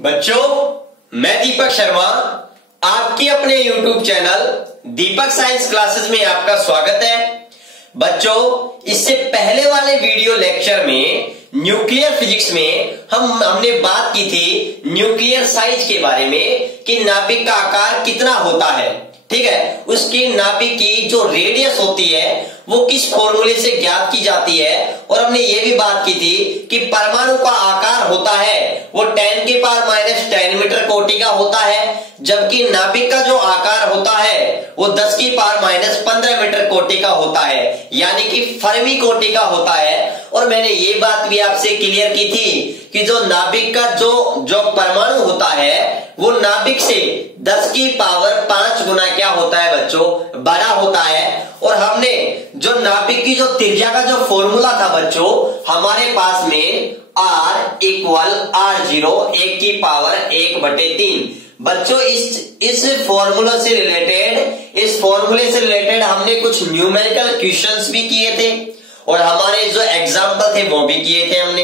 बच्चों, मैं दीपक शर्मा आपके अपने YouTube चैनल दीपक साइंस क्लासेस में आपका स्वागत है। बच्चों, इससे पहले वाले वीडियो लेक्चर में न्यूक्लियर फिजिक्स में हमने बात की थी न्यूक्लियर साइज के बारे में कि नाभिक का आकार कितना होता है। ठीक है, उसकी नाभिक की जो रेडियस होती है वो किस फॉर्मूले से ज्ञात की जाती है। और हमने ये भी बात की थी कि परमाणु का आकार होता है वो 10⁻⁻10 मीटर कोटि का होता है, जबकि नाभिक का जो आकार होता है वो 10⁻⁻15 मीटर कोटि का होता है, यानी कि फर्मी कोटि का होता है। और मैंने ये बात भी आपसे क्लियर की थी कि जो नाभिक का जो परमाणु होता है वो नाभिक से 10⁵ गुना क्या होता है बच्चों, बड़ा होता है। और हमने जो नाभिक की जो त्रिज्या का जो फॉर्मूला था बच्चों, हमारे पास में R = R0 1⁻1/3। बच्चों, इस फॉर्मूले से रिलेटेड हमने कुछ न्यूमेरिकल क्वेश्चंस भी किए थे और हमारे जो एग्जाम्पल थे वो भी किए थे हमने।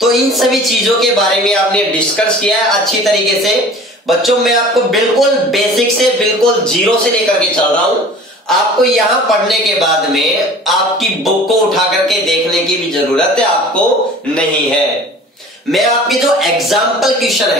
तो इन सभी चीजों के बारे में आपने डिस्कस किया है अच्छी तरीके से। बच्चों, मैं आपको बिल्कुल बेसिक से बिल्कुल जीरो से लेकर के चल रहा हूं। आपको यहां पढ़ने के बाद में आपकी बुक को उठा करके देखने की भी जरूरत है आपको नहीं है। मैं आपके जो एग्जाम्पल क्वेश्चन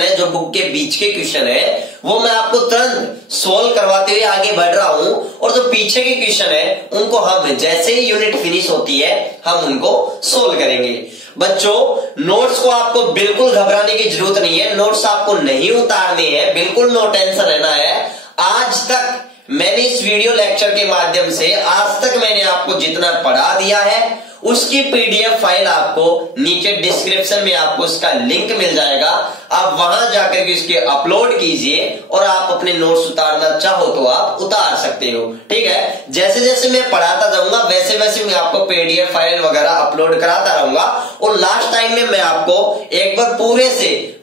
है जो बुक के बीच के क्वेश्चन है वो मैं आपको तुरंत सोल्व करवाते हुए आगे बढ़ रहा हूं। और जो पीछे के क्वेश्चन है उनको हम जैसे ही यूनिट फिनिश होती है हम उनको सोल्व करेंगे। बच्चों, नोट्स को आपको बिल्कुल घबराने की जरूरत नहीं है, नोट्स आपको नहीं उतारने हैं, बिल्कुल नो टेंशन रहना है। आज तक मैंने इस वीडियो लेक्चर के माध्यम से आज तक मैंने आपको जितना पढ़ा दिया है उसकी पीडीएफ फाइल आपको नीचे डिस्क्रिप्शन में आपको इसका लिंक मिल जाएगा। आप वहां जाकर के इसके अपलोड कीजिए और आप अपने नोट्स उतारना चाहो तो आप उतार सकते हो। ठीक है, जैसे जैसे मैं पढ़ाता जाऊंगा वैसे वैसे मैं आपको पीडीएफ फाइल वगैरह अपलोड कराता रहूंगा और लास्ट टाइम में मैं आपको एक बार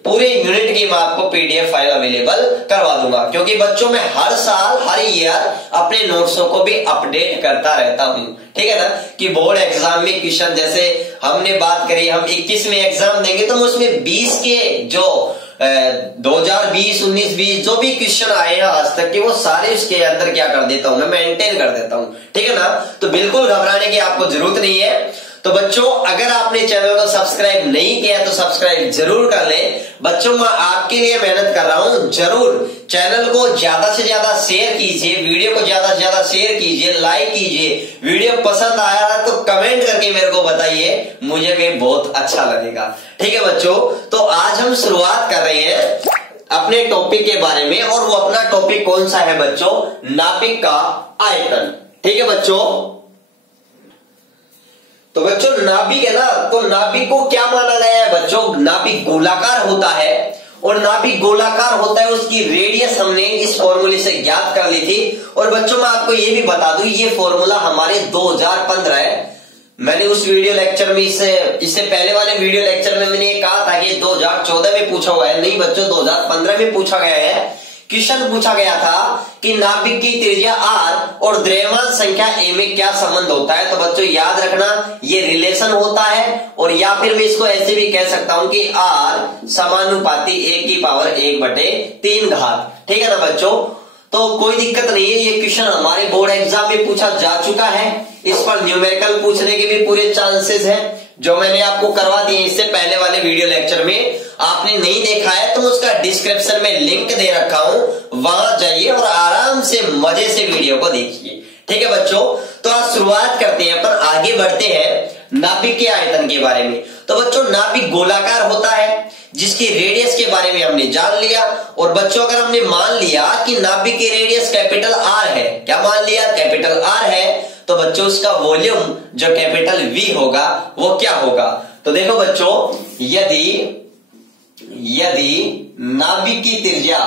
पूरे यूनिट की मैं आपको पीडीएफ फाइल अवेलेबल करवा दूंगा, क्योंकि बच्चों मैं हर साल हर ईयर अपने नोट्सों को भी अपडेट करता रहता हूं। ठीक है ना, कि बोर्ड एग्जाम में क्वेश्चन जैसे हमने बात करी, हम 21 में एग्जाम देंगे तो उसमें 20 के जो 2020, 19, 20 जो भी क्वेश्चन आए हैं आज तक के वो सारे उसके अंदर क्या कर देता हूं, मैं मेंटेन कर देता हूं। ठीक है ना, तो बिल्कुल घबराने की आपको जरूरत नहीं है। तो बच्चों, अगर आपने चैनल को सब्सक्राइब नहीं किया तो सब्सक्राइब जरूर कर लें। बच्चों, मैं आपके लिए मेहनत कर रहा हूं, जरूर चैनल को ज्यादा से ज्यादा शेयर कीजिए, वीडियो को ज्यादा से ज्यादा शेयर कीजिए, लाइक कीजिए। वीडियो पसंद आया ना तो कमेंट करके मेरे को बताइए, मुझे भी बहुत अच्छा लगेगा। ठीक है बच्चों, तो आज हम शुरुआत कर रहे हैं अपने टॉपिक के बारे में और वो अपना टॉपिक कौन सा है बच्चों, नाभिक का आयतन। ठीक है बच्चों, तो बच्चों नाभिक है ना, तो नाभिक को क्या माना गया है बच्चों, नाभिक गोलाकार होता है और नाभिक गोलाकार होता है उसकी रेडियस हमने इस फॉर्मूले से ज्ञात कर ली थी। और बच्चों मैं आपको ये भी बता दूं ये फॉर्मूला हमारे 2015 है। मैंने उस वीडियो लेक्चर में इससे पहले वाले वीडियो लेक्चर में मैंने कहा था कि 2014 में पूछा हुआ है, नहीं बच्चों 2015 में पूछा गया है। क्वेश्चन पूछा गया था कि नाभिक की त्रिज्या R और द्रव्यमान संख्या A में क्या संबंध होता है। तो बच्चों याद रखना ये रिलेशन होता है, और या फिर मैं इसको ऐसे भी कह सकता हूं कि R समानुपाती 1/3। ठीक है ना बच्चों, तो कोई दिक्कत नहीं है। ये क्वेश्चन हमारे बोर्ड एग्जाम में पूछा जा चुका है, इस पर न्यूमेरिकल पूछने के भी पूरे चांसेस हैं जो मैंने आपको करवा दिए इससे पहले वाले वीडियो लेक्चर में। आपने नहीं देखा है तो उसका डिस्क्रिप्शन में लिंक दे रखा हूं, वहां जाइए और आराम से मजे से वीडियो को देखिए। ठीक है बच्चों, तो आज शुरुआत करते हैं, पर आगे बढ़ते हैं नाभिक के आयतन के बारे में। तो बच्चों नाभिक गोलाकार होता है जिसकी रेडियस के बारे में हमने जान लिया। और बच्चों अगर हमने मान लिया कि नाभिक की रेडियस कैपिटल R है, क्या मान लिया, कैपिटल R है, तो बच्चों उसका वॉल्यूम जो कैपिटल V होगा वो क्या होगा। तो देखो बच्चों, यदि नाभिक की त्रिज्या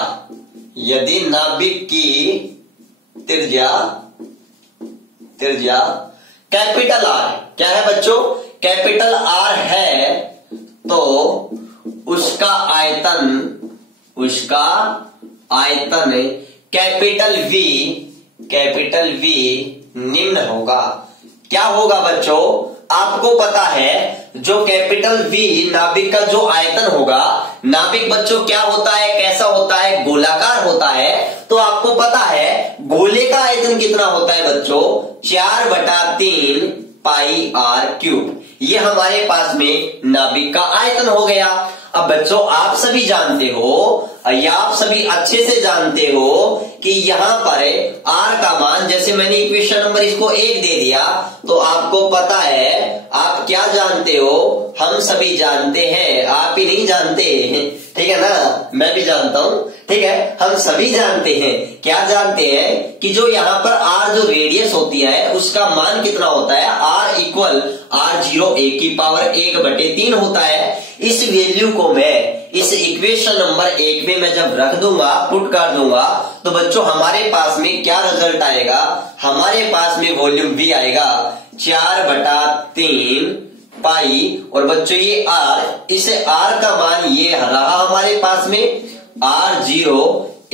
कैपिटल R, क्या है बच्चों, कैपिटल R है, तो उसका आयतन कैपिटल V निम्न होगा। क्या होगा बच्चों, आपको पता है जो कैपिटल V नाभिक का जो आयतन होगा, नाभिक बच्चों क्या होता है, कैसा होता है, गोलाकार होता है। तो आपको पता है गोले का आयतन कितना होता है बच्चों, 4/3 पाई r क्यूब। ये हमारे पास में नाभिक का आयतन हो गया। अब बच्चों आप सभी जानते हो या आप सभी अच्छे से जानते हो कि यहां पर r का मान, जैसे मैंने इक्वेशन नंबर इसको 1 दे दिया, तो आपको पता है, आप क्या जानते हो, हम सभी जानते हैं, आप ही नहीं जानते, ठीक है ना, मैं भी जानता हूं, ठीक है, हम सभी जानते हैं। क्या जानते हैं कि जो यहाँ पर r जो रेडियस होती है उसका मान कितना होता है, r इक्वल r0 1 की पावर 1/3 होता है। इस वैल्यू को मैं इस इक्वेशन नंबर 1 में मैं जब रख दूंगा, पुट कर दूंगा, तो बच्चों हमारे पास में क्या रिजल्ट आएगा, हमारे पास में वॉल्यूम V आएगा 4/3 पाई, और बच्चों ये r, इसे r का मान ये रहा हमारे पास में r0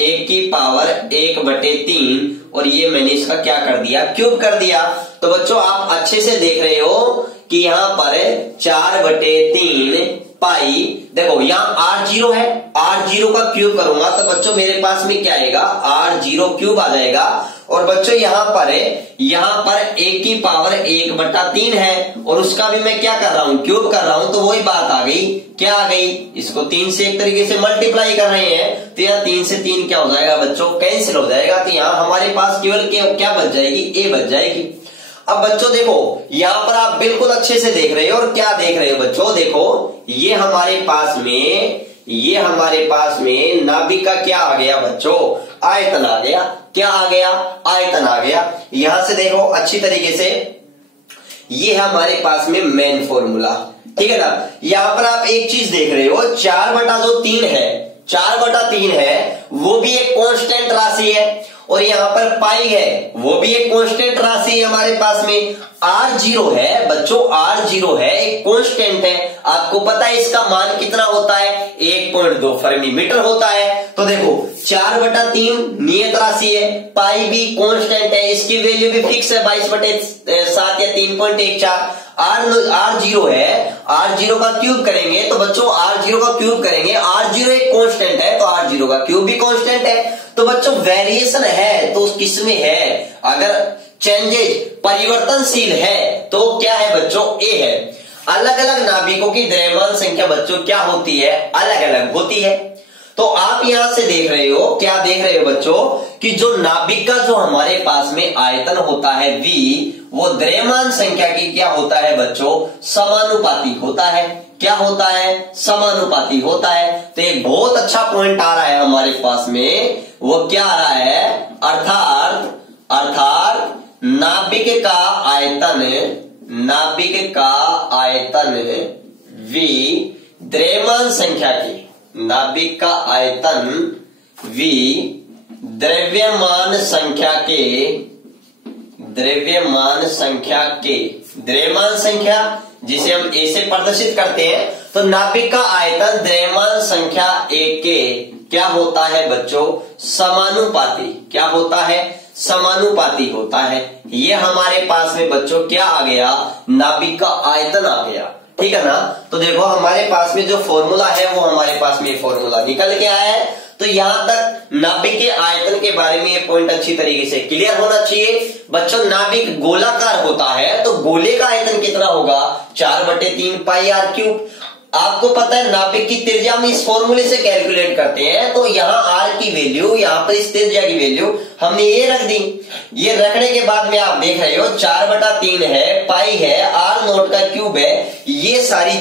1 की पावर 1/3, और ये मैंने इसका क्या कर दिया, क्यूब कर दिया। तो बच्चों आप अच्छे से देख रहे हो कि यहाँ पर 4/3 पाई, देखो यहाँ r0 है, r0 का क्यूब करूंगा तो बच्चों मेरे पास में क्या आएगा, r0 क्यूब आ जाएगा। और बच्चों यहाँ पर 1 की पावर 1/3 है, और उसका भी मैं क्या कर रहा हूँ, क्यूब कर रहा हूं, तो वही बात आ गई, क्या आ गई, इसको 3 से एक तरीके से मल्टीप्लाई कर रहे हैं, तो यहाँ 3 से 3 क्या हो जाएगा बच्चों, कैंसिल हो जाएगा। तो यहाँ हमारे पास केवल क्या बच जाएगी, a बच जाएगी। अब बच्चों देखो यहाँ पर आप बिल्कुल अच्छे से देख रहे हो, और क्या देख रहे हो बच्चों, देखो ये हमारे पास में नाभिक का क्या आ गया बच्चों, आयतन आ गया। क्या आ गया, आयतन आ गया। यहां से देखो अच्छी तरीके से, ये है हमारे पास में मेन फॉर्मूला, ठीक है ना। यहां पर आप एक चीज देख रहे हो, 4/3 है, 4/3 है, वो भी एक कांस्टेंट राशि है, और यहाँ पर पाई है, वो भी एक कांस्टेंट राशि है हमारे पास में। r0 है बच्चों, r0 है, एक कांस्टेंट है। आपको पता है इसका मान कितना होता है, 1.2 फर्मी मीटर होता है। तो देखो 4/3 नियत राशि है, पाई भी कांस्टेंट है, इसकी वैल्यू भी फिक्स है 22/7 या 3.14। r0 है, r0 का क्यूब करेंगे तो बच्चों r0 का क्यूब करेंगे, r0 एक कांस्टेंट है तो r0 का क्यूब भी कांस्टेंट है। तो बच्चों वेरिएशन है तो किसमें है, अगर चेंजेज परिवर्तनशील है तो क्या है बच्चों, ए है। अलग अलग नाभिकों की द्रव्यमान संख्या बच्चों क्या होती है, अलग अलग होती है। तो आप यहां से देख रहे हो, क्या देख रहे हो बच्चों, कि जो नाभिक का जो हमारे पास में आयतन होता है V, वो द्रव्यमान संख्या की क्या होता है बच्चों, समानुपाती होता है। क्या होता है, समानुपाती होता है। तो एक बहुत अच्छा पॉइंट आ रहा है हमारे पास में, वो क्या आ रहा है, अर्थात नाभिक का आयतन V द्रव्यमान संख्या की, नाभिक का आयतन V द्रव्यमान संख्या जिसे हम ए से प्रदर्शित करते हैं, तो नाभिक का आयतन द्रव्यमान संख्या A के क्या होता है बच्चों, समानुपाती। क्या होता है, समानुपाती होता है। ये हमारे पास में बच्चों क्या आ गया, नाभिक का आयतन आ गया, ठीक है ना। तो देखो हमारे पास में जो फॉर्मूला है वो हमारे पास में फॉर्मूला निकल के आया है। तो यहां तक नाभिक के आयतन के बारे में ये पॉइंट अच्छी तरीके से क्लियर होना चाहिए। बच्चों नाभिक गोलाकार होता है तो गोले का आयतन कितना होगा, 4/3 पाई r क्यूब। आपको पता है नाभिक की त्रिज्या हम इस फॉर्मूले से कैलकुलेट करते हैं, तो यहाँ r की वैल्यू, यहाँ पर इस त्रिज्या की वैल्यू हमने ये रख दी। ये रखने के बाद में आप देख रहे हो 4/3 है, पाई है, r0 का क्यूब है। ये सारी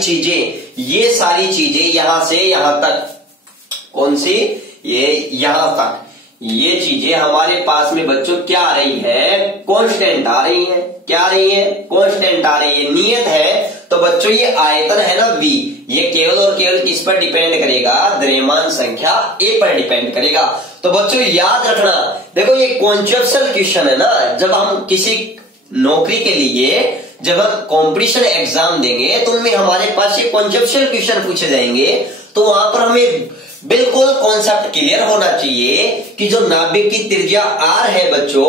चीजें यहां से यहां तक, कौन सी, ये यहां तक, ये चीजें हमारे पास में बच्चों क्या आ रही है, कांस्टेंट आ रही है। क्या आ रही है, कांस्टेंट आ रही है, नियत है। तो बच्चों ये आयतन है ना V, ये केवल और केवल किस पर डिपेंड करेगा, द्रव्यमान संख्या A पर डिपेंड करेगा। तो बच्चों याद रखना, देखो ये कॉन्सेप्चुअल क्वेश्चन है ना, जब हम किसी नौकरी के लिए जब हम कंपटीशन एग्जाम देंगे तो उनमें हमारे पास ये कॉन्सेप्चुअल क्वेश्चन पूछे जाएंगे, तो वहां पर हमें बिल्कुल कॉन्सेप्ट क्लियर होना चाहिए कि जो नाभिक की त्रिज्या r है बच्चों,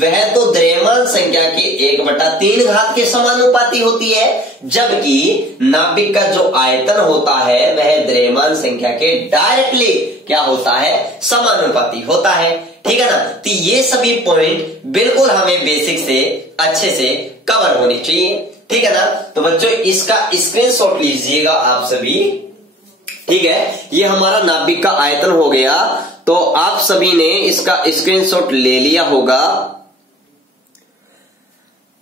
वह तो द्रव्यमान संख्या के 1/3 घात के समानुपाती होती है, जबकि नाभिक का जो आयतन होता है वह द्रव्यमान संख्या के डायरेक्टली क्या होता है, समानुपाती होता है। ठीक है ना। तो ये सभी पॉइंट बिल्कुल हमें बेसिक से अच्छे से कवर होनी चाहिए। ठीक है ना। तो बच्चों इसका स्क्रीनशॉट लीजिएगा आप सभी। ठीक है, ये हमारा नाभिक का आयतन हो गया, तो आप सभी ने इसका स्क्रीनशॉट ले लिया होगा।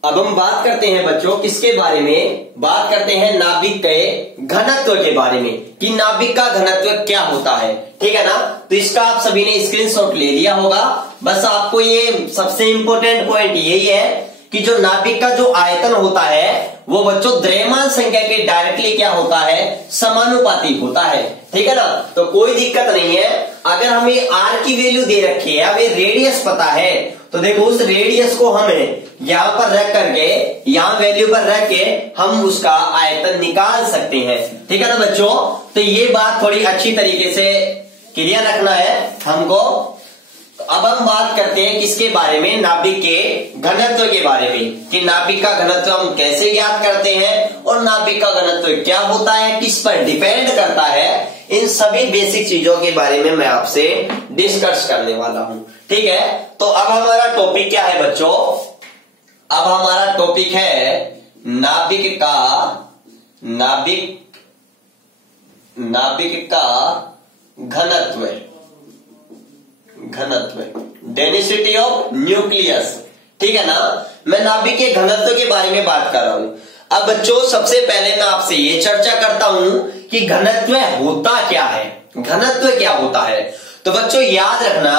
अब हम बात करते हैं बच्चों किसके बारे में, बात करते हैं नाभिक के घनत्व के बारे में, कि नाभिक का घनत्व क्या होता है। ठीक है ना। तो इसका आप सभी ने स्क्रीनशॉट ले लिया होगा। बस आपको ये सबसे इंपॉर्टेंट पॉइंट यही है कि जो नाभिक का जो आयतन होता है वो बच्चों द्रव्यमान संख्या के डायरेक्टली क्या होता है, समानुपाती होता है। ठीक है ना। तो कोई दिक्कत नहीं है। अगर हमें r की वैल्यू दे रखी है, हमें रेडियस पता है, तो देखो उस रेडियस को हमें यहां पर रख करके, यहां वैल्यू पर रख के हम उसका आयतन निकाल सकते हैं। ठीक है ना बच्चों। तो ये बात थोड़ी अच्छी तरीके से क्लियर रखना है हमको। अब हम बात करते हैं किसके बारे में, नाभिक के घनत्व के बारे में, कि नाभिक का घनत्व हम कैसे ज्ञात करते हैं और नाभिक का घनत्व क्या होता है, किस पर डिपेंड करता है। इन सभी बेसिक चीजों के बारे में मैं आपसे डिस्कस करने वाला हूं। ठीक है। तो अब हमारा टॉपिक क्या है बच्चों, अब हमारा टॉपिक है नाभिक का घनत्व, डेंसिटी ऑफ न्यूक्लियस। ठीक है ना। मैं नाभिक के घनत्व के बारे में बात कर रहा हूं। अब बच्चों सबसे पहले मैं आपसे ये चर्चा करता हूं कि घनत्व होता क्या है, घनत्व क्या होता है। तो बच्चों याद रखना,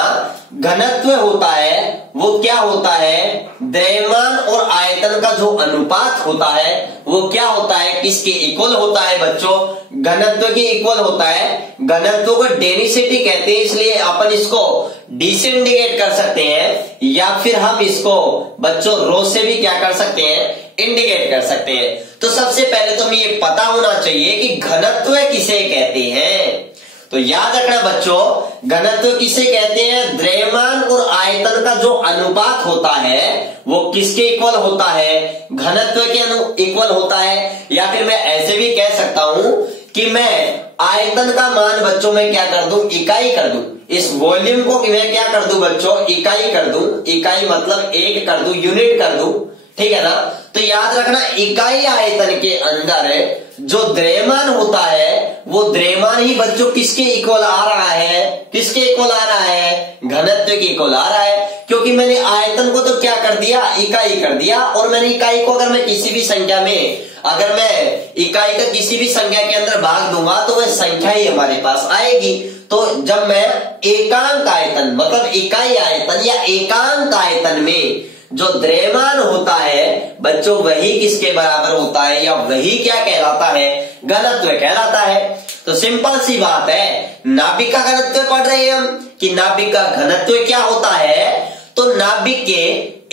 घनत्व होता है वो क्या होता है, द्रव्यमान और आयतन का जो अनुपात होता है वो क्या होता है, किसके इक्वल होता है बच्चों, घनत्व के इक्वल होता है। घनत्व को डेंसिटी कहते हैं, इसलिए अपन इसको डी से इंडिकेट कर सकते हैं, या फिर हम इसको बच्चों रो से भी क्या कर सकते हैं, इंडिकेट कर सकते हैं। तो सबसे पहले तो हमें ये पता होना चाहिए कि घनत्व किसे कहते हैं। तो याद रखना बच्चों, घनत्व किसे कहते हैं, द्रव्यमान और आयतन का जो अनुपात होता है वो किसके इक्वल होता है, घनत्व के इक्वल होता है। या फिर मैं ऐसे भी कह सकता हूं कि मैं आयतन का मान बच्चों में क्या कर दूं, इकाई कर दूं। इस वॉल्यूम को मैं क्या कर दूं बच्चों, इकाई कर दूं। इकाई मतलब एक कर दूं, यूनिट कर दूं। ठीक है ना। तो याद रखना, इकाई आयतन के अंदर जो द्रव्यमान होता है वो द्रव्यमान ही बच्चों किसके इक्वल आ रहा है, किसके इक्वल आ रहा है, घनत्व के इक्वल आ रहा है। क्योंकि मैंने आयतन को तो क्या कर दिया, इकाई कर दिया, और मैंने इकाई को अगर मैं किसी भी संख्या में, अगर मैं इकाई का किसी भी संख्या के अंदर भाग दूंगा तो वह संख्या ही हमारे पास आएगी। तो जब मैं एकांक आयतन मतलब इकाई आयतन या एकांक आयतन में जो द्रव्यमान होता है बच्चों वही किसके बराबर होता है, या वही क्या कहलाता है, घनत्व कहलाता है। तो सिंपल सी बात है, नाभिक का घनत्व पढ़ रहे हैं हम कि नाभिक का घनत्व क्या होता है। तो नाभिक के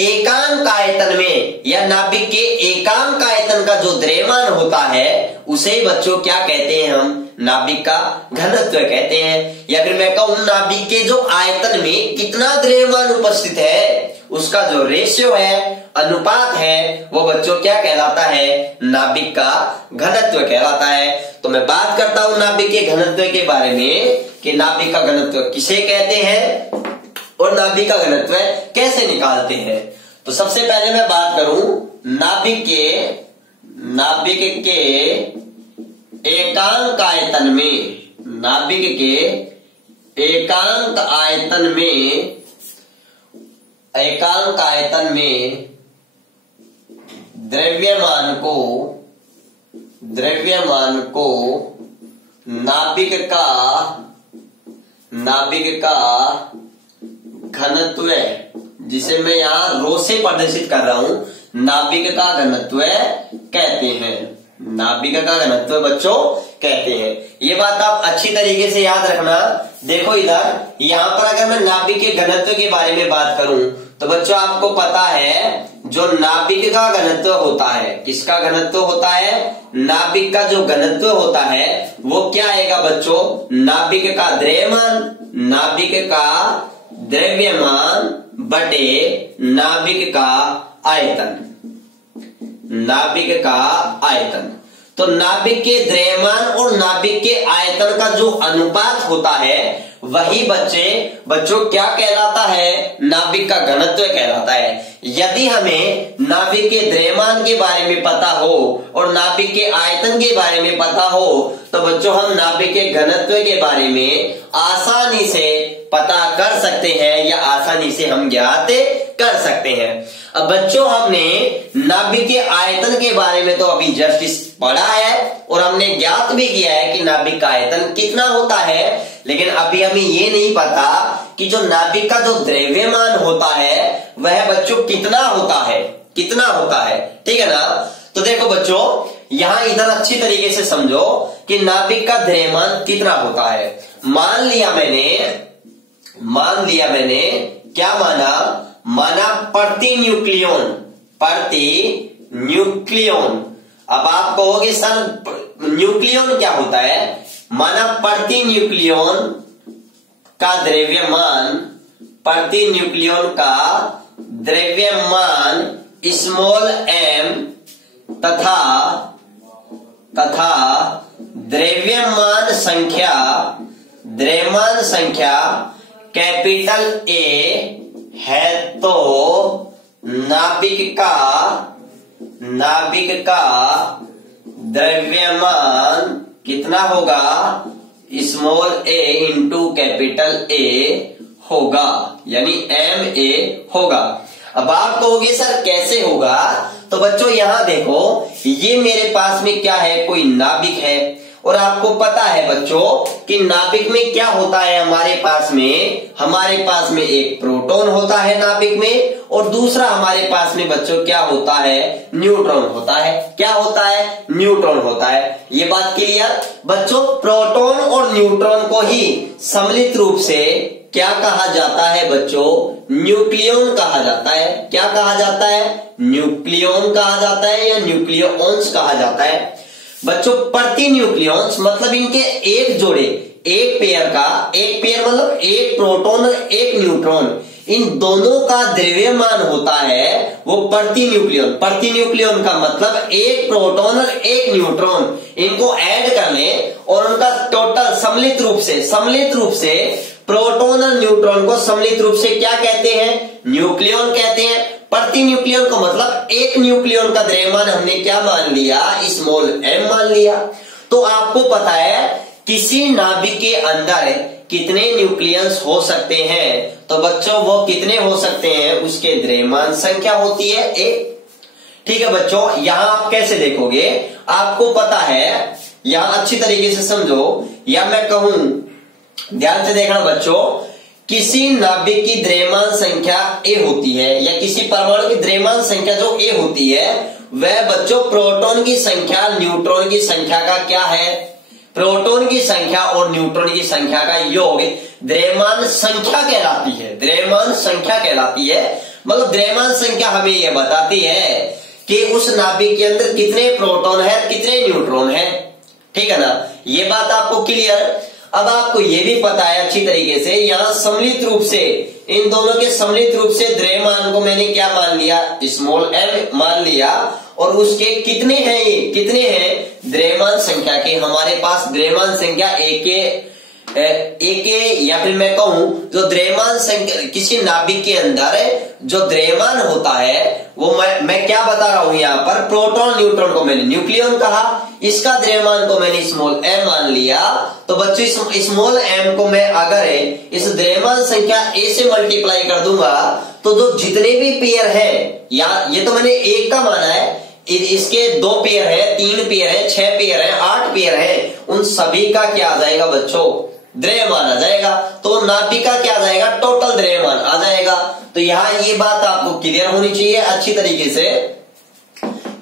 एकांक आयतन में या नाभिक के एकांक आयतन का जो द्रव्यमान होता है उसे बच्चों क्या कहते हैं, हम नाभिक का घनत्व कहते हैं। या फिर मैं कहूं नाभिक के जो आयतन में कितना द्रव्यमान उपस्थित है उसका जो रेशियो है, अनुपात है, वो बच्चों क्या कहलाता है, नाभिक का घनत्व कहलाता है। तो मैं बात करता हूं नाभिक के घनत्व के बारे में कि नाभिक का घनत्व किसे कहते हैं और नाभिक का घनत्व कैसे निकालते हैं। तो सबसे पहले मैं बात करूं नाभिक के एकांक आयतन में, नाभिक के एकांक आयतन में द्रव्यमान को नाभिक का घनत्व, जिसे मैं यहां रो से प्रदर्शित कर रहा हूं, नाभिक का घनत्व कहते हैं। नाभिक का घनत्व बच्चों कहते हैं। ये बात आप अच्छी तरीके से याद रखना। देखो इधर, यहां पर अगर मैं नाभिक के घनत्व के बारे में बात करूं तो बच्चों आपको पता है जो नाभिक का घनत्व होता है, किसका घनत्व होता है, नाभिक का जो घनत्व होता है वो क्या आएगा बच्चों, नाभिक का द्रव्यमान, नाभिक का द्रव्यमान बटे नाभिक का आयतन, नाभिक का आयतन। तो नाभिक के द्रव्यमान और नाभिक के आयतन का जो अनुपात होता है वही बच्चों क्या कहलाता है, नाभिक का घनत्व कहलाता है। यदि हमें नाभिक के द्रव्यमान के बारे में पता हो और नाभिक के आयतन के बारे में पता हो तो बच्चों हम नाभिक के घनत्व के बारे में आसानी से पता कर सकते हैं या आसानी से हम ज्ञात कर सकते हैं। अब बच्चों हमने नाभिक के आयतन के बारे में तो अभी जस्ट पढ़ा है और हमने ज्ञात भी किया है कि नाभिक का आयतन कितना होता है, लेकिन अभी हमें ये नहीं पता कि जो नाभिक का जो द्रव्यमान होता है वह बच्चों कितना होता है, कितना होता है। ठीक है ना। तो देखो बच्चों यहां इधर अच्छी तरीके से समझो कि नाभिक का द्रव्यमान कितना होता है। मान लिया मैंने क्या माना प्रति न्यूक्लियन, प्रति न्यूक्लियन। अब आप कहोगे सर न्यूक्लियन क्या होता है, माना प्रति न्यूक्लियन का द्रव्यमान, प्रति न्यूक्लियन का द्रव्यमान स्मॉल m तथा द्रव्यमान संख्या कैपिटल A है तो नाभिक का द्रव्यमान कितना होगा, small a into capital A होगा, यानी ma होगा। अब आप कहोगे सर कैसे होगा, तो बच्चों यहां देखो ये मेरे पास में क्या है, कोई नाभिक है और आपको पता है बच्चों कि नाभिक में क्या होता है, हमारे पास में एक प्रोटॉन होता है नाभिक में और दूसरा हमारे पास में बच्चों क्या होता है, न्यूट्रॉन होता है। क्या होता है, न्यूट्रॉन होता है। ये बात क्लियर बच्चों। प्रोटॉन और न्यूट्रॉन को ही सम्मिलित रूप से क्या कहा जाता है बच्चों, न्यूक्लियन कहा जाता है। क्या कहा जाता है, न्यूक्लियन कहा जाता है या न्यूक्लियोन्स कहा जाता है। बच्चों प्रति न्यूक्लियॉन्स मतलब इनके एक जोड़े, एक पेयर मतलब एक प्रोटॉन और एक न्यूट्रॉन, इन दोनों का द्रव्यमान होता है वो प्रति न्यूक्लियन। प्रति न्यूक्लियन का मतलब एक प्रोटॉन और एक न्यूट्रॉन, इनको ऐड कर ले और उनका टोटल सम्मिलित रूप से प्रोटॉन और न्यूट्रॉन को सम्मिलित रूप से क्या कहते हैं, न्यूक्लियन कहते हैं। प्रति न्यूक्लियन को मतलब एक न्यूक्लियन का द्रव्यमान हमने क्या मान लिया, स्मॉल m मान लिया। तो आपको पता है किसी नाभिक के अंदर कितने न्यूक्लियस हो सकते हैं, तो बच्चों वो कितने हो सकते हैं, उसके द्रव्यमान संख्या होती है एक। ठीक है बच्चों, यहां आप कैसे देखोगे, आपको पता है, यहां अच्छी तरीके से समझो या मैं कहूं ध्यान से देखना बच्चों, किसी नाभिक की द्रव्यमान संख्या a होती है या किसी परमाणु की द्रव्यमान संख्या जो a होती है वह बच्चों प्रोटॉन की संख्या न्यूट्रॉन की संख्या का क्या है, प्रोटॉन की संख्या और न्यूट्रॉन की संख्या का योग द्रव्यमान संख्या कहलाती है। द्रव्यमान संख्या कहलाती है मतलब द्रव्यमान संख्या हमें यह बताती है कि उस नाभिक के अंदर कितने प्रोटॉन है कितने न्यूट्रॉन है। ठीक है ना, ये बात आपको क्लियर। अब आपको ये भी पता है अच्छी तरीके से, यहाँ सम्मिलित रूप से इन दोनों के सम्मिलित रूप से द्रव्यमान को मैंने क्या मान लिया, स्मॉल m मान लिया और उसके कितने हैं, ये कितने हैं द्रव्यमान संख्या के, हमारे पास द्रव्यमान संख्या एक या फिर मैं कहूं जो द्रव्यमान संख्या किसी नाभिक के अंदर जो द्रव्यमान होता है वो मैं क्या बता रहा हूं, यहाँ पर प्रोटॉन न्यूट्रॉन को मैंने न्यूक्लियन कहा, इसका द्रव्यमान को मैंने स्मॉल m मान लिया। तो बच्चों स्मॉल m को मैं अगर इस द्रव्यमान संख्या a से मल्टीप्लाई कर दूंगा तो जो जितने भी पेयर है, या ये तो मैंने एक का माना है, इसके 2 पेयर है, 3 पेयर है, 6 पेयर है, 8 पेयर है, उन सभी का क्या आ जाएगा बच्चों, द्रव्यमान आ जाएगा। तो नाभिक का क्या आ जाएगा, टोटल द्रव्यमान आ जाएगा। तो यहाँ ये बात आपको क्लियर होनी चाहिए अच्छी तरीके से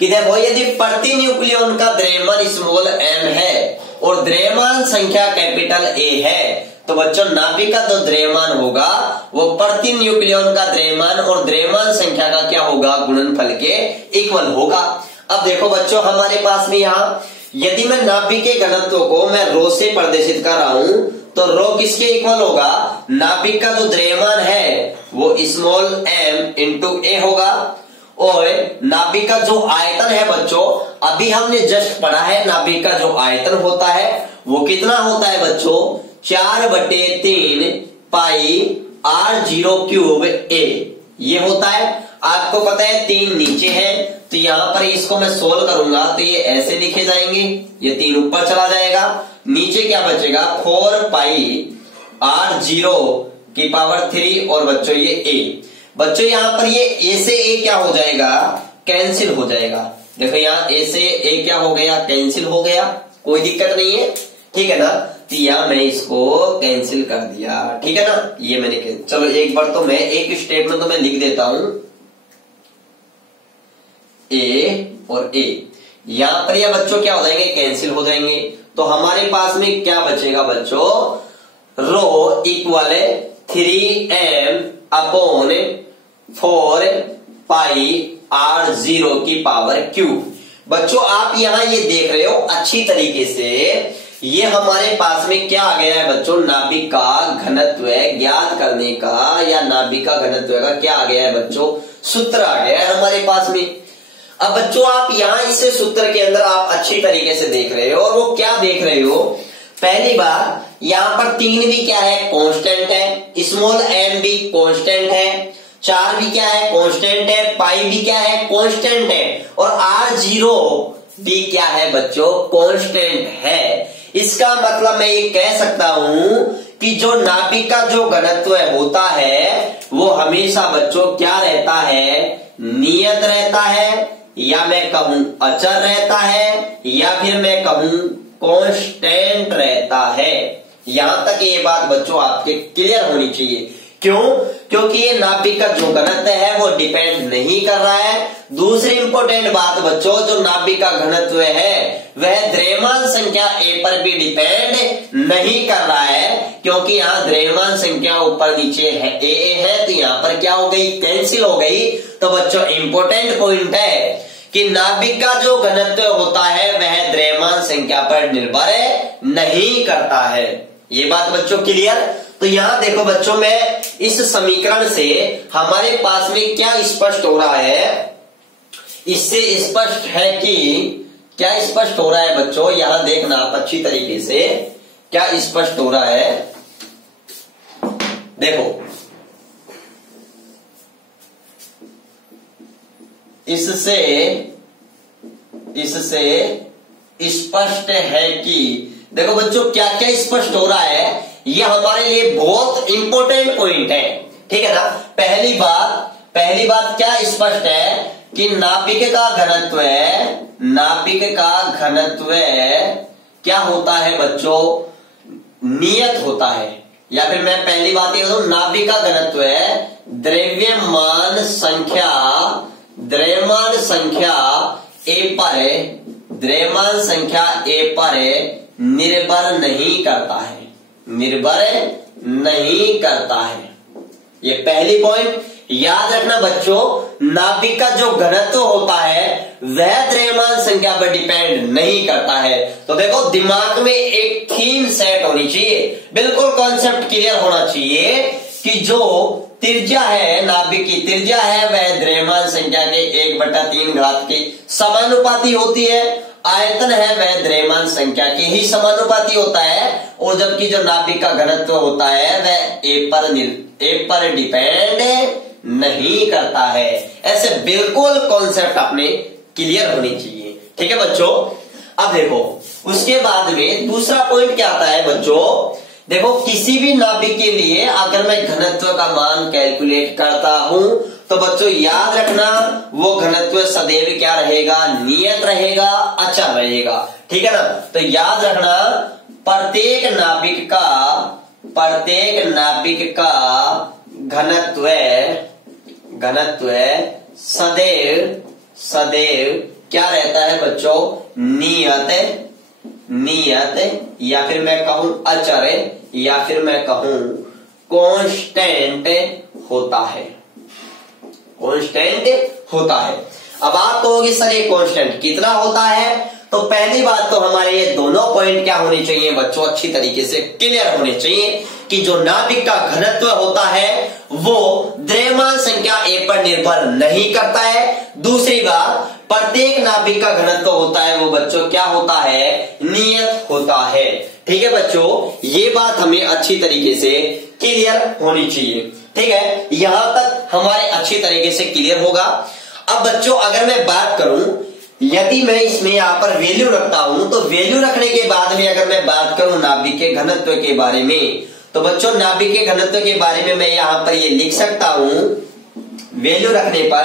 कि देखो यदि प्रति न्यूक्लियन का द्रव्यमान स्मॉल m है और द्रव्यमान संख्या कैपिटल A है तो बच्चों नाभिक का जो द्रव्यमान होगा वो प्रति न्यूक्लियन का द्रव्यमान और द्रव्यमान संख्या का क्या होगा, गुणनफल के इक्वल होगा। अब देखो बच्चों हमारे पास में यहाँ यदि मैं नाभिक के घनत्व को मैं रो से प्रदर्शित कर रहा हूं तो रो किसके इक्वल होगा, नाभिक का जो द्रव्यमान है वो स्मॉल m इंटू ए होगा और नाभिक का जो आयतन है बच्चों अभी हमने जस्ट पढ़ा है नाभिक का जो आयतन होता है वो कितना होता है बच्चों 4/3 पाई r0 क्यूब a ये होता है। आपको पता है 3 नीचे है तो यहां पर इसको मैं सोल्व करूंगा तो ये ऐसे लिखे जाएंगे, ये 3 ऊपर चला जाएगा, नीचे क्या बचेगा 4 पाई r0 की पावर 3 और बच्चों ये a। बच्चों यहां पर ये a से a क्या हो जाएगा, कैंसिल हो जाएगा। देखो यहाँ a से a क्या हो गया, कैंसिल हो गया, कोई दिक्कत नहीं है, ठीक है ना। तो यहाँ मैं इसको कैंसिल कर दिया, ठीक है ना, ये मैंने चलो एक बार तो मैं एक स्टेप में तो मैं लिख देता हूं a और a, यहां पर यह बच्चों क्या हो जाएंगे, कैंसिल हो जाएंगे। तो हमारे पास में क्या बचेगा बच्चों, रो इक्वल 3m अपॉन 4 पाई r0 की पावर क्यूब। बच्चों आप यहां ये देख रहे हो अच्छी तरीके से, ये हमारे पास में क्या आ गया है बच्चों, नाभिक का घनत्व ज्ञात करने का या नाभिक का घनत्व का क्या आ गया है बच्चों, सूत्र आ गया है हमारे पास में। अब बच्चों आप यहां इस सूत्र के अंदर आप अच्छी तरीके से देख रहे हो और वो क्या देख रहे हो, पहली बार यहां पर 3 भी क्या है, कांस्टेंट है, स्मॉल m भी कांस्टेंट है, 4 भी क्या है, कांस्टेंट है, पाई भी क्या है, कांस्टेंट है और r0 भी क्या है बच्चों, कांस्टेंट है। इसका मतलब मैं ये कह सकता हूं कि जो नाभिक का जो घनत्व होता है वो हमेशा बच्चों क्या रहता है, नियत रहता है, या मैं कहूं अचर रहता है, या फिर मैं कहूं कांस्टेंट रहता है। यहां तक ये बात बच्चों आपके क्लियर होनी चाहिए। क्यों, क्योंकि ये नाभिक का जो घनत्व है वो डिपेंड नहीं कर रहा है। दूसरी इंपॉर्टेंट बात बच्चों, जो नाभिक का घनत्व है वह द्रव्यमान संख्या a पर भी डिपेंड नहीं कर रहा है, क्योंकि यहाँ द्रव्यमान संख्या ऊपर नीचे है a है तो यहाँ पर क्या हो गई, कैंसिल हो गई। तो बच्चों इंपॉर्टेंट पॉइंट है कि नाभिक का जो घनत्व होता है वह द्रव्यमान संख्या पर निर्भर नहीं करता है। ये बात बच्चों क्लियर। तो यहां देखो बच्चों, मैं इस समीकरण से हमारे पास में क्या स्पष्ट हो रहा है, इससे स्पष्ट है कि क्या स्पष्ट हो रहा है बच्चों, यहां देखना आप अच्छी तरीके से क्या स्पष्ट हो रहा है। देखो इससे स्पष्ट है कि, देखो बच्चों क्या क्या स्पष्ट हो रहा है, ये हमारे लिए बहुत इंपॉर्टेंट पॉइंट है, ठीक है ना। पहली बात क्या स्पष्ट है कि नाभिक का घनत्व क्या होता है बच्चों, नियत होता है। या फिर मैं पहली बात ये कहूं, नाभिक का घनत्व द्रव्यमान संख्या ए पर निर्भर नहीं करता है। ये पहली पॉइंट याद रखना बच्चों, नाभिक का जो घनत्व होता है वह द्रव्यमान संख्या पर डिपेंड नहीं करता है। तो देखो दिमाग में एक थीम सेट होनी चाहिए, बिल्कुल कॉन्सेप्ट क्लियर होना चाहिए कि जो त्रिज्या है, नाभिक की त्रिज्या है वह द्रव्यमान संख्या के 1/3 घात के समानुपाती होती है, आयतन है वह द्रव्यमान संख्या के ही समानुपाती होता है, और जबकि जो नाभिक का घनत्व होता है वह ए पर डिपेंड नहीं करता है। ऐसे बिल्कुल कॉन्सेप्ट अपने क्लियर होनी चाहिए, ठीक है बच्चों। अब देखो उसके बाद में दूसरा पॉइंट क्या आता है बच्चों, देखो किसी भी नाभिक के लिए अगर मैं घनत्व का मान कैलकुलेट करता हूं तो बच्चों याद रखना वो घनत्व सदैव क्या रहेगा, नियत रहेगा, अचर रहेगा, ठीक है ना। तो याद रखना प्रत्येक नाभिक का घनत्व सदैव क्या रहता है बच्चों, नियत या फिर मैं कहूं अचर या फिर मैं कहूं कांस्टेंट होता है, कांस्टेंट होता है। अब आप कहोगे सर ये कांस्टेंट कितना होता है, तो पहली बात तो हमारे ये दोनों पॉइंट क्या होने चाहिए बच्चों, अच्छी तरीके से क्लियर होने चाहिए कि जो नाभिक का घनत्व होता है वो द्रव्यमान संख्या ए पर निर्भर नहीं करता है। दूसरी बात, प्रत्येक नाभिक का घनत्व होता है वो बच्चों क्या होता है, नियत होता है। ठीक है बच्चों, ये बात हमें अच्छी तरीके से क्लियर होनी चाहिए। ठीक है, यहां तक हमारे अच्छी तरीके से क्लियर होगा। अब बच्चों अगर मैं बात करूं, यदि मैं इसमें यहां पर वैल्यू रखता हूं, तो वैल्यू रखने के बाद में अगर मैं बात करूं नाभिक के घनत्व के बारे में, तो बच्चों नाभिक के घनत्व के बारे में मैं यहां पर ये लिख सकता हूं, वैल्यू रखने पर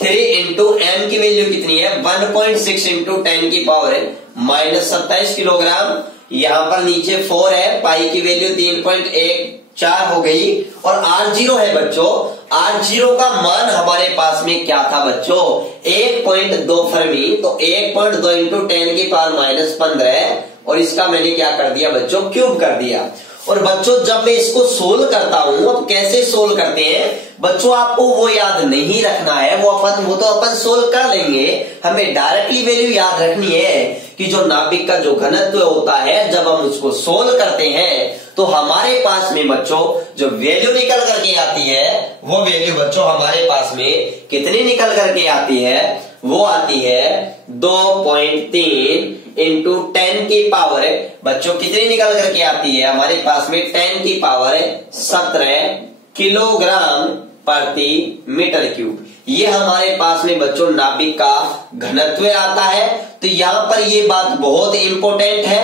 3 इंटू m की वैल्यू कितनी है 1.6 इंटू 10 की पावर -27 किलोग्राम। यहां पर नीचे 4 है, पाई की वैल्यू 3.14 हो गई, और R0 है बच्चों, R0 का मान हमारे पास में क्या था बच्चों 1.2 फर्मी, तो 1.2 इंटू 10 की पावर -15, और इसका मैंने क्या कर दिया बच्चों क्यूब कर दिया। और बच्चों जब मैं इसको सोल्व करता हूं, तो कैसे सोल्व करते हैं बच्चों, आपको वो याद नहीं रखना है, वो तो अपन सोल्व कर लेंगे। हमें डायरेक्टली वैल्यू याद रखनी है कि जो नाभिक का जो घनत्व होता है, जब हम उसको सोल्व करते हैं तो हमारे पास में बच्चों जो वैल्यू निकल करके आती है, वो वैल्यू बच्चों हमारे पास में कितनी निकल करके आती है, वो आती है 2.3 इंटू 10 की पावर बच्चों कितनी निकल करके आती है हमारे पास में 10 की पावर 17 किलोग्राम प्रति मीटर क्यूब। ये हमारे पास में बच्चों नाभिक का घनत्व आता है। तो यहां पर ये बात बहुत इंपॉर्टेंट है।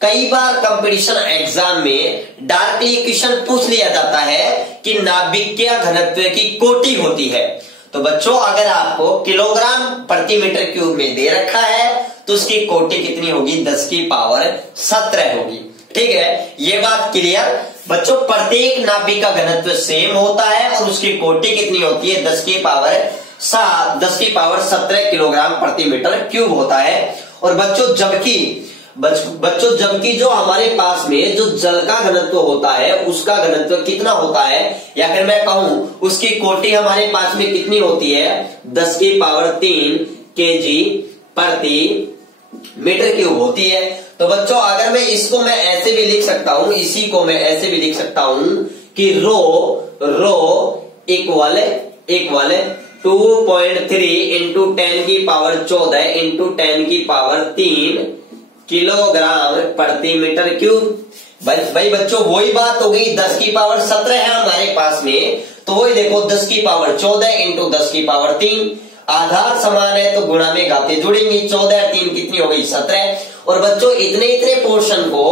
कई बार कंपटीशन एग्जाम में डायरेक्टली क्वेश्चन पूछ लिया जाता है कि नाभिक के घनत्व की कोटि होती है। तो बच्चों अगर आपको किलोग्राम प्रति मीटर क्यूब में दे रखा है तो उसकी कोटि कितनी होगी 10 की पावर 17 होगी। ठीक है, ये बात क्लियर बच्चों। प्रत्येक नाभिक का घनत्व सेम होता है और उसकी कोटि कितनी होती है 10 की पावर 17 किलोग्राम प्रति मीटर क्यूब होता है। और बच्चों जबकि जो हमारे पास में जो जल का घनत्व होता है उसका घनत्व कितना होता है, या फिर मैं कहूं उसकी कोटि हमारे पास में कितनी होती है 10 की पावर 3 केजी प्रति मीटर क्यूब होती है। तो बच्चों अगर मैं इसको मैं ऐसे भी लिख सकता हूं, इसी को मैं ऐसे भी लिख सकता हूं कि रो इक्वल 2.3 इंटू 10 की पावर 14 इंटू 10 की पावर 3 किलोग्राम प्रति मीटर क्यूब। भाई बच्चों वही बात हो गई, 10 की पावर 17 है हमारे पास में, तो वही देखो 10 की पावर 14 इंटू 10 की पावर 3, आधार समान है तो गुणा में घातें जुड़ेंगी, 14 3 कितनी हो गई 17। और बच्चों इतने पोर्शन को,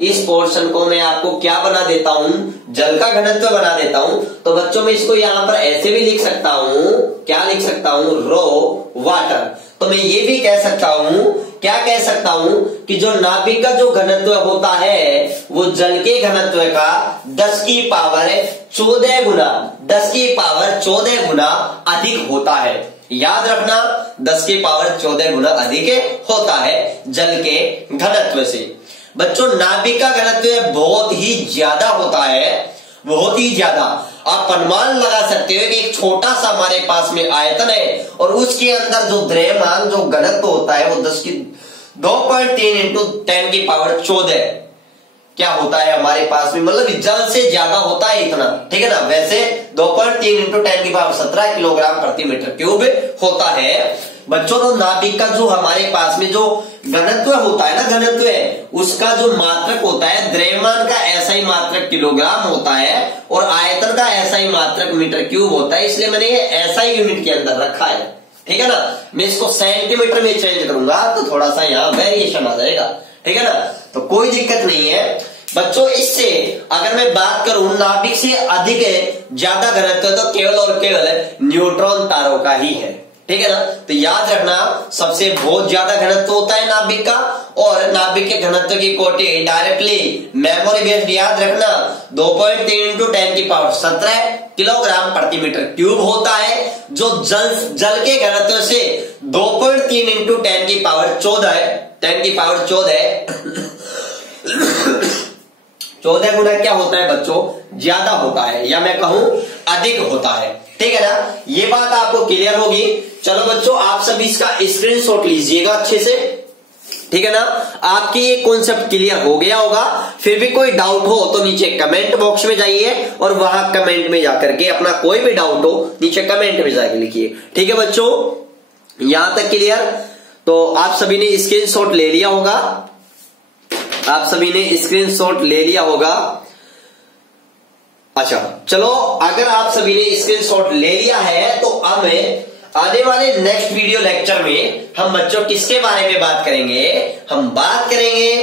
इस पोर्शन को मैं आपको क्या बना देता हूं, जल का घनत्व बना देता हूं। तो बच्चों मैं इसको यहां पर ऐसे भी लिख सकता हूं, क्या लिख सकता हूं रो वाटर। तो मैं ये भी कह सकता हूं, क्या कह सकता हूं कि जो नाभिक का जो घनत्व होता है वो जल के घनत्व का 10 की पावर 14 गुना 10 की पावर 14 गुना अधिक होता है। याद रखना 10 की पावर 14 गुना अधिक होता है जल के घनत्व से। बच्चों नाभिक का घनत्व बहुत ही ज्यादा होता है, बहुत ही ज्यादा। आप अनुमान लगा सकते हो कि एक छोटा सा हमारे पास में आयतन है और उसके अंदर जो द्रव्यमान जो घनत्व होता है वो 2.3 इंटू 10 की पावर 14 क्या होता है हमारे पास में, मतलब जल से ज्यादा होता है इतना। ठीक है ना, वैसे 2.3 इंटू 10 की पावर 17 किलोग्राम प्रति मीटर क्यूब होता है। बच्चों तो नाभिक का जो हमारे पास में जो घनत्व होता है ना, घनत्व है उसका जो मात्रक होता है, द्रव्यमान का ऐसा ही मात्रक किलोग्राम होता है और आयतन का ऐसा ही मात्रक मीटर क्यूब होता है, इसलिए मैंने ये ऐसा ही यूनिट के अंदर रखा है। ठीक है ना, मैं इसको सेंटीमीटर में चेंज करूंगा तो थोड़ा सा यहाँ वेरिएशन आ जाएगा। ठीक है ना, तो कोई दिक्कत नहीं है बच्चों। इससे अगर मैं बात करूं नाभिक से अधिक ज्यादा घनत्व तो केवल और केवल न्यूट्रॉन तारों का ही है। ठीक है ना, तो याद रखना सबसे बहुत ज्यादा घनत्व होता है नाभिक का, और नाभिक के घनत्व की कोटि डायरेक्टली मेमोरी बेस्ड याद रखना 2.3 इंटू 10 की पावर 17 किलोग्राम प्रति मीटर क्यूब होता है, जो जल के घनत्व से 2.3 इंटू 10 की पावर 14 14 गुना क्या होता है बच्चों, ज्यादा होता है, या मैं कहूं अधिक होता है। ठीक है ना, ये बात आपको क्लियर होगी। चलो बच्चों, आप सभी इसका स्क्रीनशॉट लीजिएगा अच्छे से। ठीक है ना, आपकी ये कॉन्सेप्ट क्लियर हो गया होगा। फिर भी कोई डाउट हो तो नीचे कमेंट बॉक्स में जाइए और वहां कमेंट में जाकर के अपना कोई भी डाउट हो नीचे कमेंट में जाकर लिखिए। ठीक है बच्चों, यहां तक क्लियर। तो आप सभी ने स्क्रीनशॉट ले लिया होगा, आप सभी ने स्क्रीनशॉट ले लिया होगा। अच्छा चलो, अगर आप सभी ने स्क्रीनशॉट ले लिया है तो अब आने वाले नेक्स्ट वीडियो लेक्चर में हम बच्चों किसके बारे में बात करेंगे, हम बात करेंगे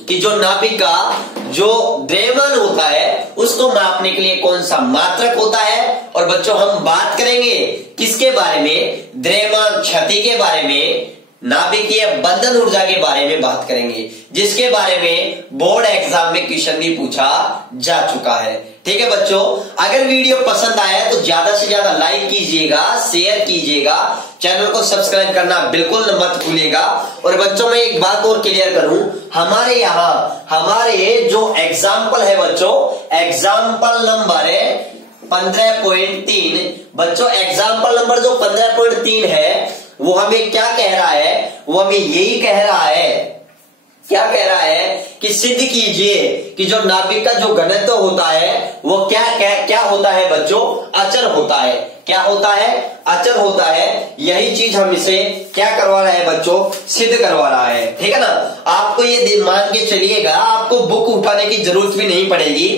कि जो नाभिक का जो द्रव्यमान होता है उसको मापने के लिए कौन सा मात्रक होता है। और बच्चों हम बात करेंगे किसके बारे में, द्रव्यमान क्षति के बारे में, नाभिकीय बंधन ऊर्जा के बारे में बात करेंगे, जिसके बारे में बोर्ड एग्जाम में क्वेश्चन भी पूछा जा चुका है। ठीक है बच्चों, अगर वीडियो पसंद आया तो ज्यादा से ज्यादा लाइक कीजिएगा, शेयर कीजिएगा, चैनल को सब्सक्राइब करना बिल्कुल मत भूलिएगा। और बच्चों मैं एक बात और क्लियर करूं, हमारे यहाँ हमारे जो एग्जाम्पल है बच्चों, एग्जाम्पल नंबर 15.3, बच्चों एग्जाम्पल नंबर जो 15.3 है वो हमें क्या कह रहा है, वो हमें यही कह रहा है, क्या कह रहा है कि सिद्ध कीजिए कि जो नाभिक का जो घनत्व होता है वो क्या होता है बच्चों, अचर होता है। क्या होता है, अचर होता है। यही चीज हम इसे क्या करवा रहा है बच्चों, सिद्ध करवा रहा है। ठीक है ना, आपको ये मान के चलिएगा, आपको बुक उठाने की जरूरत भी नहीं पड़ेगी।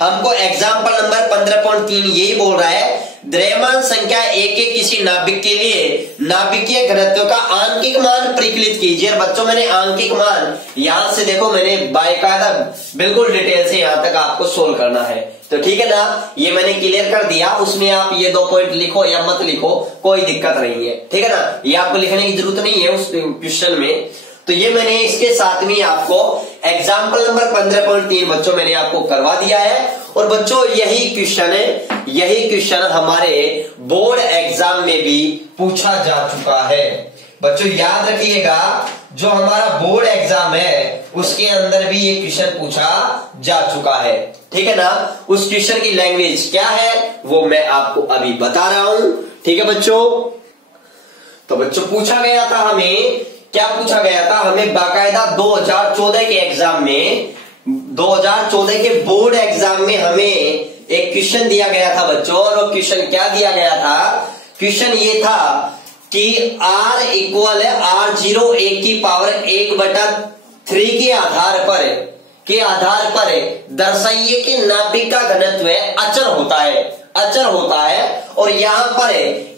हमको एग्जाम्पल नंबर 15.3 यही बोल रहा है, द्रव्यमान संख्या एक किसी नाभिक के लिए नाभिकीय घनत्व का आंकिक मान परिकलित कीजिए। बच्चों मैंने आंकिक मान यहां से देखो, मैंने बाकायदा बिल्कुल डिटेल से यहां तक आपको सोल्व करना है। तो ठीक है ना, ये मैंने क्लियर कर दिया। उसमें आप ये 2 पॉइंट लिखो या मत लिखो, कोई दिक्कत नहीं है। ठीक है ना, ये आपको लिखने की जरूरत नहीं है उस क्वेश्चन में। तो ये मैंने इसके साथ में आपको एग्जाम्पल नंबर 15.3 बच्चों मैंने आपको करवा दिया है। और बच्चों यही क्वेश्चन हमारे बोर्ड एग्जाम में भी पूछा जा चुका है। बच्चों याद रखिएगा, जो हमारा बोर्ड एग्जाम है उसके अंदर भी ये क्वेश्चन पूछा जा चुका है। ठीक है ना, उस क्वेश्चन की लैंग्वेज क्या है वो मैं आपको अभी बता रहा हूं। ठीक है बच्चों, तो बच्चों पूछा गया था हमें, क्या पूछा गया था हमें बाकायदा 2014 के एग्जाम में, 2014 के बोर्ड एग्जाम में हमें एक क्वेश्चन दिया गया था बच्चों। और वो क्वेश्चन क्या दिया गया था, क्वेश्चन ये था कि R इक्वल है R0 1 की पावर 1/3 के आधार पर दर्शाइए कि नाभिक का घनत्व अचर होता है। और यहाँ पर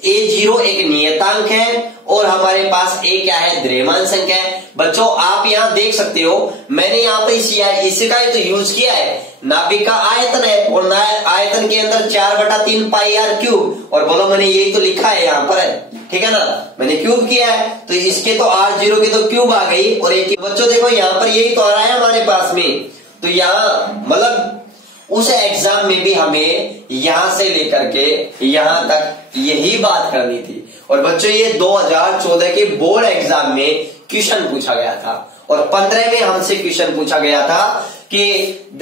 A0 एक नियतांक है और हमारे पास A क्या है, द्रव्यमान संख्या है। बच्चों आप यहाँ देख सकते हो, मैंने यहाँ पर इसका तो यूज किया है, नाभिक का आयतन है और आयतन के अंदर 4/3 पाई r क्यूब। और बोलो मैंने यही तो लिखा है यहाँ पर, ठीक है ना, मैंने क्यूब किया है, तो इसके तो R0 की तो क्यूब आ गई और एक। बच्चों देखो यहाँ पर यही तो आ रहा है हमारे पास में। तो यहाँ मतलब उस एग्जाम में भी हमें यहां से लेकर के यहां तक यही बात करनी थी। और बच्चों ये 2014 के बोर्ड एग्जाम में क्वेश्चन पूछा गया था। और 15 में हमसे क्वेश्चन पूछा गया था कि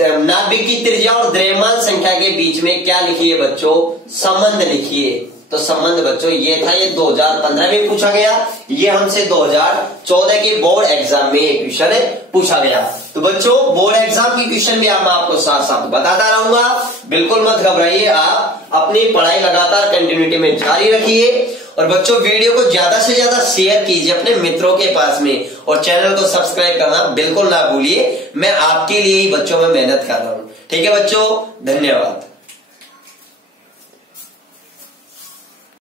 नाभिक की त्रिज्या और द्रव्यमान संख्या के बीच में क्या लिखिए बच्चों, संबंध लिखिए। तो संबंध बच्चों ये था, ये 2015 में पूछा गया, ये हमसे 2014 के बोर्ड एग्जाम में एक क्वेश्चन पूछा गया। तो बच्चों बोर्ड एग्जाम की क्वेश्चन भी मैं आपको साथ साथ बताता रहूंगा, बिल्कुल मत घबराइए, आप अपनी पढ़ाई लगातार कंटिन्यूटी में जारी रखिए। और बच्चों वीडियो को ज्यादा से ज्यादा शेयर कीजिए अपने मित्रों के पास में, और चैनल को सब्सक्राइब करना बिल्कुल ना भूलिए। मैं आपके लिए ही बच्चों में मेहनत कर रहा हूँ। ठीक है बच्चों, धन्यवाद।